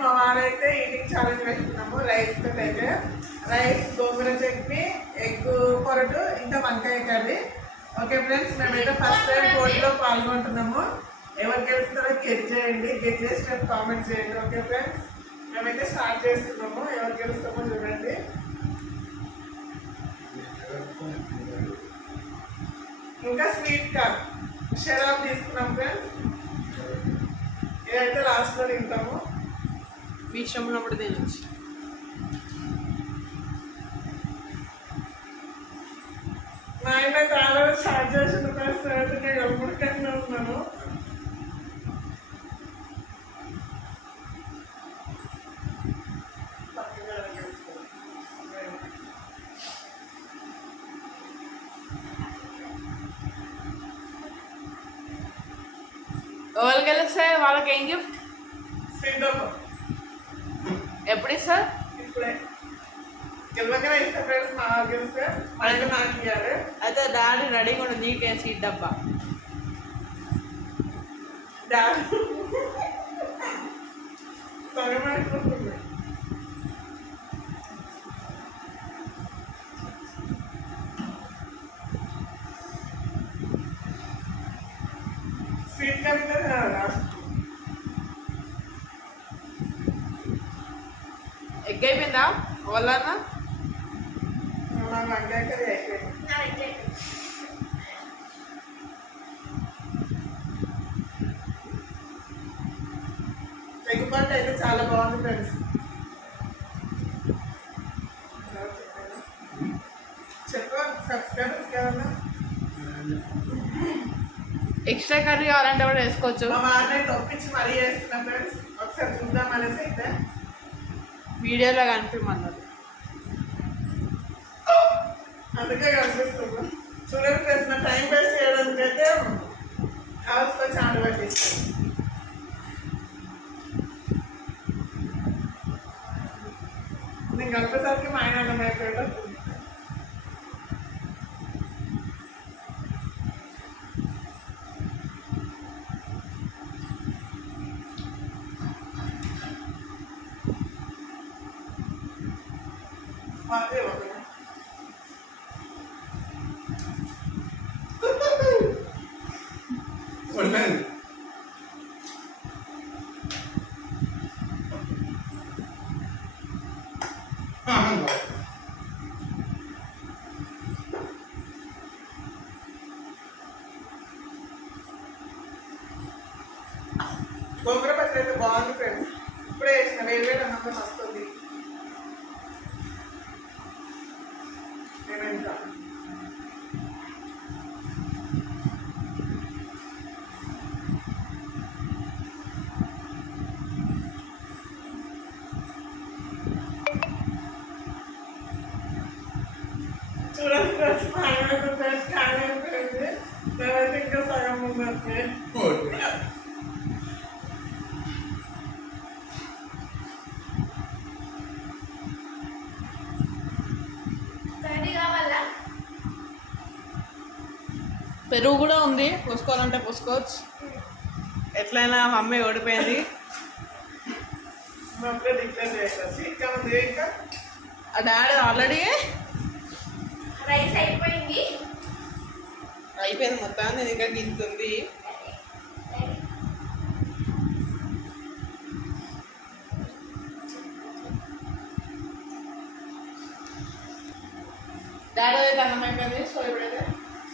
మా వారైతే eating challenge పెట్టుకున్నాము రైస్ తోటి అయితే. రైస్, గోంగూర చట్నీ, ఎగ్ పొరటు, ఇంకా వంకాయ కర్రీ. ఓకే ఫ్రెండ్స్, మేమైతే ఫస్ట్ టైం పోటీలో పాల్గొంటున్నాము. ఎవరు గెలుస్తారో గెట్ చేయండి, గెట్ చేసిన కామెంట్ చేయండి. ఓకే ఫ్రెండ్స్, మేమైతే స్టార్ట్ చేస్తున్నాము. ఎవరు గెలుస్తామో చూడండి. ఇంకా స్వీట్ కార్న్ షరాబ్ తీసుకున్నాం ఫ్రెండ్స్. ఇదైతే లాస్ట్లో తింటాము. మీ ఇష్టం ఉన్నప్పుడు తినచ్చు. మా ఆయన చాలా స్టార్ట్ చేసిన ఫ్రెండ్స్. నేను గడుపుడుకన్నా ఉన్నాను. ఎవరు గెలిస్తే వాళ్ళకి ఏం గిఫ్ట్? ఎప్పుడు ఇస్తారు? ఇప్పుడే గెలవగానే ఇస్తా ఫ్రెండ్స్. మా గెలిస్తే మనకి నాకు ఇవ్వాలి. అయితే డాడీ రెడీగా ఉండదు నీకే సీట్ డబ్బా. డాడీ సగం అయిపోతుంది. స్వీట్ కవిత ఎగ్ అయిపోయిందా వాళ్ళన్నా? వంకాయ కర్రీ అయిపోయింది. ఎగ్గుపాటు అయితే చాలా బాగుంది ఫ్రెండ్స్. చెప్పు సబ్స్క్రైబర్స్ కదన్నా. ఎక్స్ట్రా కర్రీ కావాలంటే కూడా వేసుకోవచ్చు. మా వారిని ఒప్పించి మరీ చేస్తున్నాం ఫ్రెండ్స్. ఒకసారి చూద్దాం అనేసి అయితే వీడియోలో కనిపిమన్నారు. అందుకే కనిపిస్తుంది. చూడండి ఫ్రెండ్స్, నా టైం వేస్ట్ చేయడానికి అయితే హౌస్లో చాలా పట్టిస్తాను. నేను కలిపేసరికి మా ఆయన అన్నం అయిపోయాడు. గోంగూర పచ్చడి అయితే బాగుంది ఫ్రెండ్స్. ఇప్పుడే వేసిన వేరు అన్నంలో వస్తుంది. నేను ఇంకా చూడండి ఫ్రెండ్స్, ఫ్రెండ్స్ ఖాళీ అయిపోయింది. నేనైతే ఇంకా సగం ఉన్నది. పెరుగు కూడా ఉంది, పోసుకోవాలంటే పోసుకోవచ్చు. ఎట్లయినా మమ్మీ ఓడిపోయింది. ఆ డాడీ ఆల్రెడీ రైస్ అయిపోయింది. అయిపోయింది మొత్తం. నేను ఇంకా గింతుంది. డాడీ అయితే అన్నం అయిపోయింది. సో ఇప్పుడైతే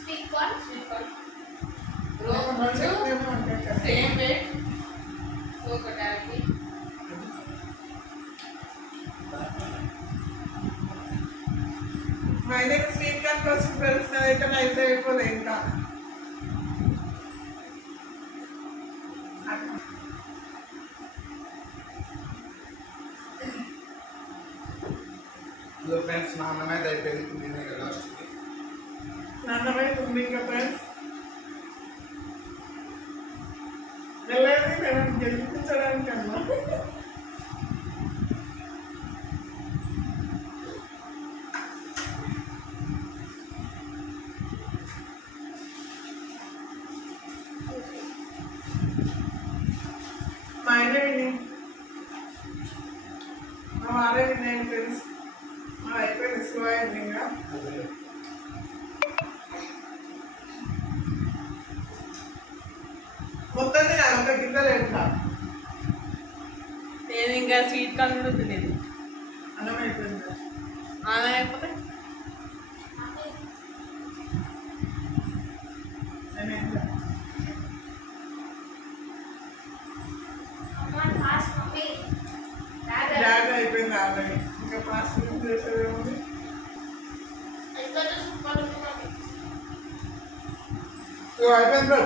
స్వీట్ కార్న్ సేమ్ వెయిట్ ఒక డాడీ. మా ఆయన స్వీట్ కార్న్ కోసం ఫ్రెండ్స్ అయితే నైస్ అయిపోలే ఇంకా. ఫ్రెండ్స్ నా అన్నమైతే అయిపోయింది. నేనే కదా నాన్నమైతే ఉంది ఇంకా ఫ్రెండ్స్. వెళ్ళేది మేము గెలిపించడానికన్నా. మా ఆయన విని వారే విన్నాను ఫ్రెండ్స్. అయిపోయింది, స్లో అయింది ఇంకా. మొత్తం తినాలి, ఒక గిన్నె లేదు. నేను ఇంకా స్వీట్ కార్న్ కూడా తినేది. అన్నం అయిపోయింది. ఆనం అయిపోతే అమ్మ ఫాస్ట్ మమ్మీ డాగ్ అయిపోయింది ఆల్రెడీ. ఇంకా ఫాస్ట్ చేసేదేముంది. ఇంకా సూపర్ ఉంది మమ్మీ. అయిపోయింది బ్రో.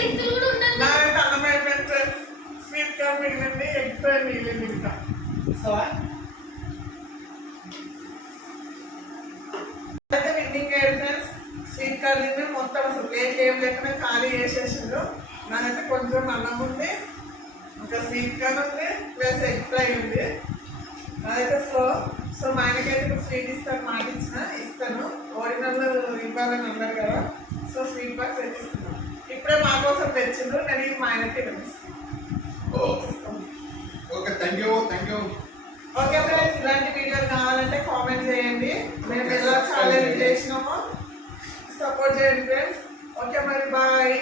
లింకులు కూడా ఉండదు. నాకైతే అన్నం అయిపోయింది ఫ్రెండ్స్. స్వీట్ కార్న్ మిగిలింది, ఎగ్ ఫ్రై మిగిలింది ఇంకా. అయితే విన్నింగ్ అయ్యాడు ఫ్రెండ్స్. స్వీట్ కార్న్ తిని మొత్తం అసలు ప్లేట్ ఏం లేకుండా ఖాళీ చేసేసిండు. నాకైతే కొంచెం అన్నం ఉంది, ఇంకా స్వీట్ కార్న్ ఉంది, ప్లస్ ఎగ్ ఫ్రై ఉంది. నాదైతే సో మా ఆయనకైతే ఇప్పుడు స్వీట్ ఇస్తాను, మాట ఇస్తాను. ఓరినల్ ఇవ్వాలని అన్నారు కదా, సో స్వీట్ బాక్స్ అయితే ఇస్తున్నాను. ఇప్పుడే మా కోసం తెచ్చిండ్రు, నేను ఇది మా ఆయనకి ఇస్తాను. Okay, thank you. Okay friends, ఇలాంటి వీడియోలు కావాలంటే కామెంట్ చేయండి. మేము ఎలా ఛాలెంజ్ చేసినామో సపోర్ట్ చేయండి ఫ్రెండ్స్. ఓకే మరి బాయ్.